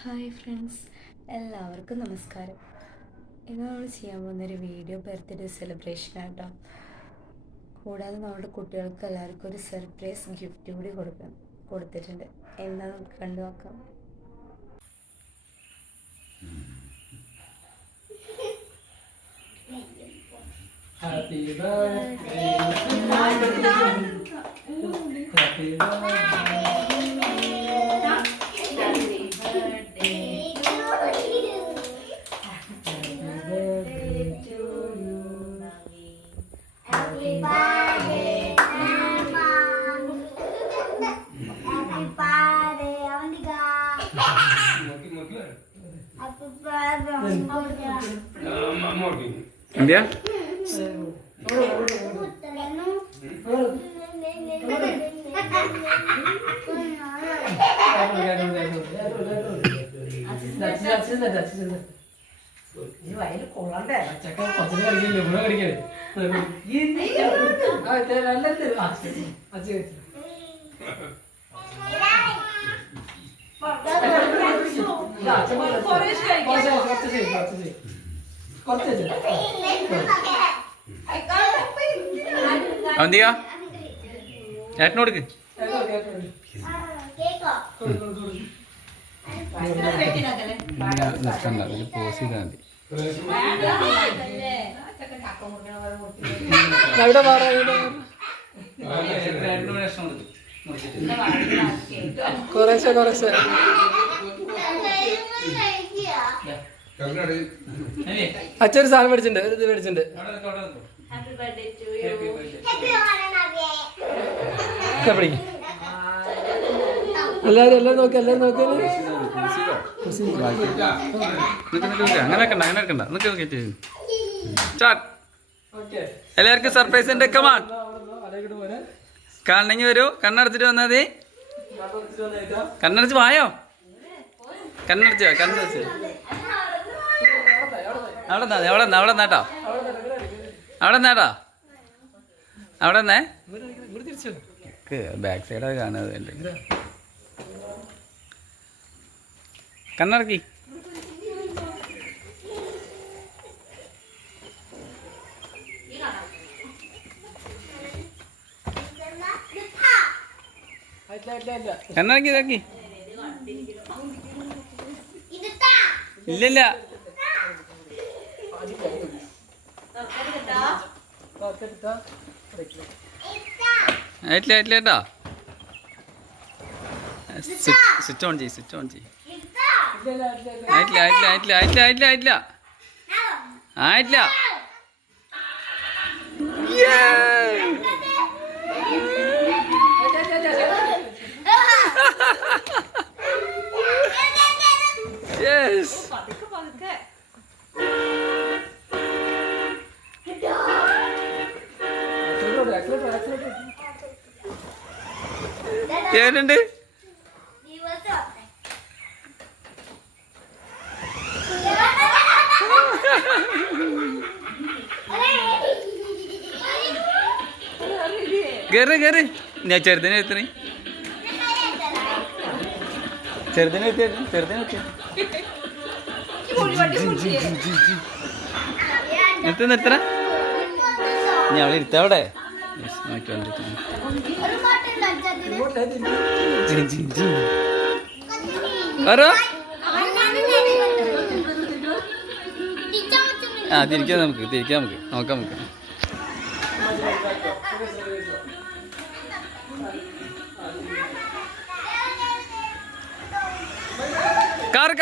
Hi friends, എല്ലാവർക്കും നമസ്കാരം. ഇന്ന് നമ്മൾ ചെയ്യാൻ പോകുന്നൊരു വീഡിയോ ബർത്ത്ഡേ സെലിബ്രേഷൻ ആട്ടോ. കൂടാതെ നമ്മുടെ കുട്ടികൾക്ക് എല്ലാവർക്കും ഒരു സർപ്രൈസ് ഗിഫ്റ്റ് കൂടി കൊടുത്തിട്ടുണ്ട്. എന്താ നമുക്ക് കണ്ടു നോക്കാം. Happy birthday, happy birthday. India? India? ഏട്ടനോടുക്ക് നിർത്തണ്ട, അതിൽ പോസ് ചെയ്താൽ മതി. കുറേശ്ശെ കുറേശ്ശെ അച്ഛനൊരു സാധനം മേടിച്ചിട്ടുണ്ട്, ഒരു ഇത് മേടിച്ചിട്ടുണ്ട്. എല്ലാരും നോക്കി അങ്ങനെ വെക്കണ്ട. എല്ലാവർക്കും സർപ്രൈസ് ഉണ്ട്. കമാൺ, കാണണമെങ്കിൽ വരൂ. കണ്ണടച്ചിട്ട് വന്നാൽ മതി. കണ്ണടച്ച് വായോ. കണ്ണടച്ച് അവിടെ നിന്നാട്ടോ. ബാക്ക് സൈഡ് കാണുന്നത്. കണ്ണടക്കി. കണ്ണടക്കി ഇതാക്കി. ഇല്ലില്ല, ആയിട്ടില്ല. സ്വിച്ച് ഓൺ ചെയ്യ്. ആയിട്ടില്ല. യെസ്, ഏതുണ്ട്? കേറ്. ഞാൻ ചെറുതിനെ എത്തി. നിർത്തണ. ഞാൻ അവിടെ ഇരുത്തവിടെ തിരിക്കാം നമുക്ക് നോക്കാം. കാറ്